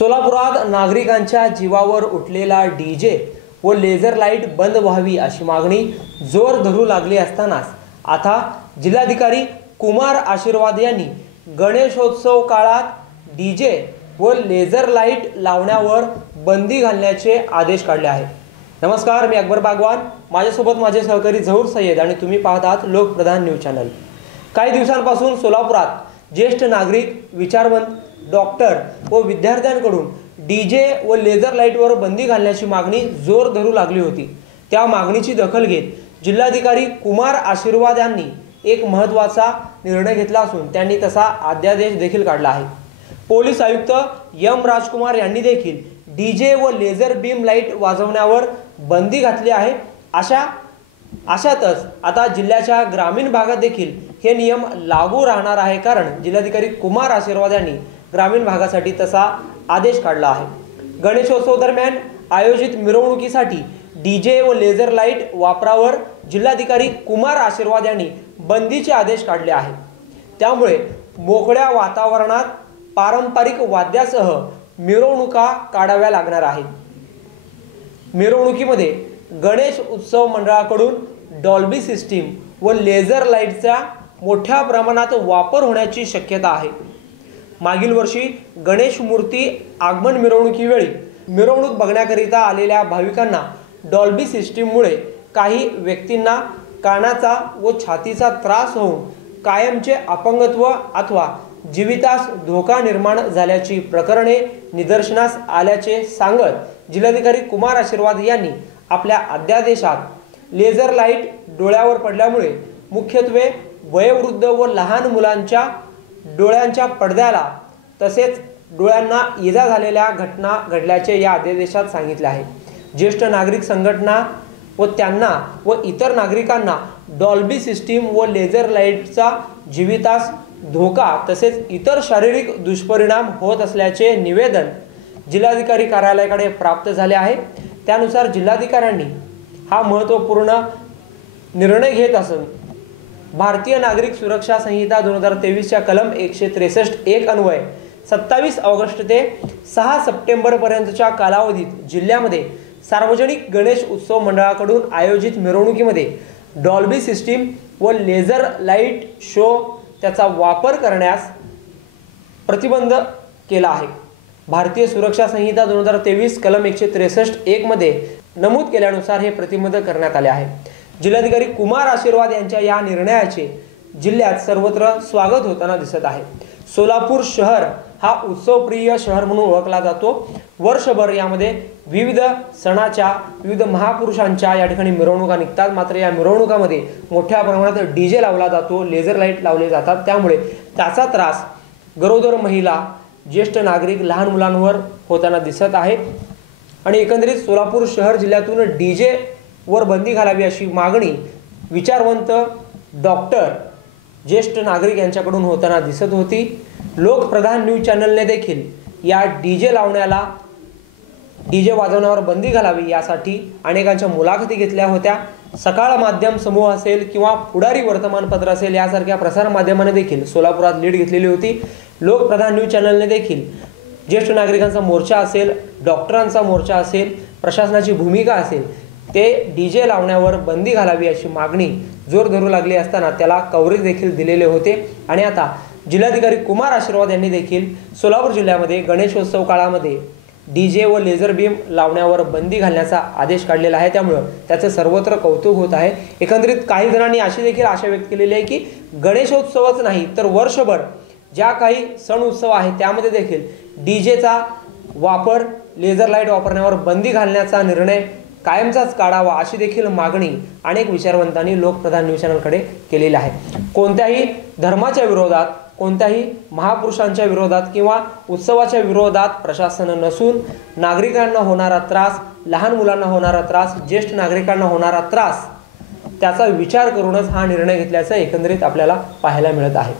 सोलापुरात नागरिकांच्या जीवावर उठलेला डीजे व लेझर लाईट बंद व्हावी अशी मागणी जोर धरू लागली असतानाच आता जिल्हाधिकारी कुमार आशीर्वाद यांनी गणेशोत्सव काळात डीजे व लेझर लाईट लावण्यावर बंदी घालण्याचे आदेश काढले आहेत। नमस्कार, मी अकबर बागवान, माझ्यासोबत माझे सहकारी झहूर सय्यद आणि तुम्ही पाहतात लोकप्रधान न्यूज चॅनल। काही दिवसांपासून सोलापुरात ज्येष्ठ नागरिक, विचारवंत, डॉक्टर व विद्यार्थ्यांकडून डीजे व लेझर लाईटवर बंदी घालण्याची मागणी जोर धरू लागली होती। त्या मागणीची दखल घेत जिल्हाधिकारी कुमार आशीर्वाद यांनी एक महत्त्वाचा निर्णय घेतला असून त्यांनी तसा अध्यादेश देखील काढला आहे। पोलीस आयुक्त एम राजकुमार यांनी देखील डीजे व लेझर बीम लाईट वाजवण्यावर बंदी घातली आहे। अशातच आता जिल्ह्याच्या ग्रामीण भागात देखील हे नियम लागू राहणार आहे, कारण जिल्हाधिकारी कुमार आशीर्वाद यांनी ग्रामीण भागासाठी तसा आदेश काढला आहे। गणेशोत्सव दरम्यान आयोजित मिरवणुकीसाठी डीजे व लेझर लाईट वापरावर जिल्हाधिकारी कुमार आशीर्वाद यांनी बंदीचे आदेश काढले आहे। त्यामुळे मोकळ्या वातावरणात पारंपरिक वाद्यासह मिरवणुका काढाव्या लागणार आहेत। मिरवणुकीमध्ये गणेश उत्सव मंडळाकडून डॉल्बी सिस्टीम व लेझर लाईटचा मोठ्या प्रमाणात वापर होण्याची शक्यता आहे। मागील वर्षी गणेश मूर्ती आगमन मिरवणुकीवेळी मिरवणूक बघण्याकरिता आलेल्या भाविकांना डॉल्बी सिस्टीममुळे काही व्यक्तींना कानाचा व छातीचा त्रास होऊन कायमचे अपंगत्व अथवा जीवितास धोका निर्माण झाल्याची प्रकरणे निदर्शनास आल्याचे सांगत जिल्हाधिकारी कुमार आशीर्वाद यांनी आपल्या अध्यादेशात लेझर लाईट डोळ्यावर पडल्यामुळे मुख्यत्वे वयोवृद्ध व लहान मुलांच्या डोळ्यांच्या पडद्याला तसेच डोळ्यांना इजा झालेल्या घटना घडल्याचे या अध्यादेशात सांगितले आहे। ज्येष्ठ नागरिक संघटना व त्यांना व इतर नागरिकांना डॉल्बी सिस्टीम व लेझर लाईटचा जीवितास धोका तसेच इतर शारीरिक दुष्परिणाम होत असल्याचे निवेदन जिल्हाधिकारी कार्यालयाकडे प्राप्त झाले आहे। त्यानुसार जिल्हाधिकाऱ्यांनी हा महत्त्वपूर्ण निर्णय घेत असून भारतीय नागरिक सुरक्षा संहिता 2023 च्या कलम 163(1) अन्वये 27 ऑगस्ट ते 6 सप्टेंबर पर्यंतच्या कालावधीत जिल्ह्यामध्ये सार्वजनिक गणेश उत्सव मंडळाकडून आयोजित मिरवणुकीमध्ये डॉल्बी सिस्टीम व लेझर लाईट शो त्याचा वापर करण्यास प्रतिबंध केला आहे। भारतीय सुरक्षा संहिता 2023 कलम 163(1) मध्ये नमूद केल्यानुसार हे प्रतिबंध करण्यात आले आहे। जिल्हाधिकारी कुमार आशीर्वाद यांच्या या निर्णयाचे जिल्ह्यात सर्वत्र स्वागत होताना दिसत आहे। सोलापूर शहर हा उत्सवप्रिय शहर म्हणून ओळखला जातो। वर्षभर यामध्ये विविध सणाच्या, विविध महापुरुषांच्या या ठिकाणी मिरवणुका निघतात। मात्र या मिरवणुकामध्ये मोठ्या प्रमाणात डीजे लावला जातो, लेझर लाईट लावले जातात। त्यामुळे त्याचा त्रास गरोदर महिला, ज्येष्ठ नागरिक, लहान मुलांवर होताना दिसत आहे आणि एकंदरीत सोलापूर शहर जिल्ह्यातून डीजे वर बंदी घालावी अशी मागणी विचारवंत, डॉक्टर, ज्येष्ठ नागरिक यांच्याकडून होताना दिसत होती। लोकप्रधान न्यूज चॅनलने देखील या डीजे लावण्याला, डीजे वाजवण्यावर बंदी घालावी यासाठी अनेकांच्या मुलाखती घेतल्या होत्या। सकाळ माध्यम समूह असेल किंवा पुढारी वर्तमानपत्र असेल यासारख्या प्रसार माध्यमाने देखील सोलापुरात लीड घेतलेली होती। लोकप्रधान न्यूज चॅनलने देखील ज्येष्ठ नागरिकांचा मोर्चा असेल, डॉक्टरांचा मोर्चा असेल, प्रशासनाची भूमिका असेल, ते डीजे लावण्यावर बंदी घालावी अशी मागणी जोर धरू लागली असताना त्याला कव्हरेज देखील दिलेले होते। आणि आता जिल्हाधिकारी कुमार आशीर्वाद यांनी देखील सोलापूर जिल्ह्यामध्ये गणेशोत्सव काळामध्ये डीजे व लेझर बीम लावण्यावर बंदी घालण्याचा आदेश काढलेला आहे। त्यामुळे त्याचे सर्वत्र कौतुक होत आहे। एकंदरीत काही जणांनी अशी देखील आशा व्यक्त केलेली आहे की गणेशोत्सवच नाही तर वर्षभर ज्या काही सण उत्सव आहेत त्यामध्ये देखील डीजेचा वापर, लेझर लाईट वापरण्यावर बंदी घालण्याचा निर्णय कायमचाच काढावा अशी देखील मागणी अनेक विचारवंतांनी लोकप्रधान न्यूज चॅनलकडे केलेली आहे। कोणत्याही धर्माच्या विरोधात, कोणत्याही महापुरुषांच्या विरोधात किंवा उत्सवाच्या विरोधात प्रशासन नसून नागरिकांना होणारा त्रास, लहान मुलांना होणारा त्रास, ज्येष्ठ नागरिकांना होणारा त्रास त्याचा विचार करूनच हा निर्णय घेतल्याचं एकंदरीत आपल्याला पाहायला मिळत आहे।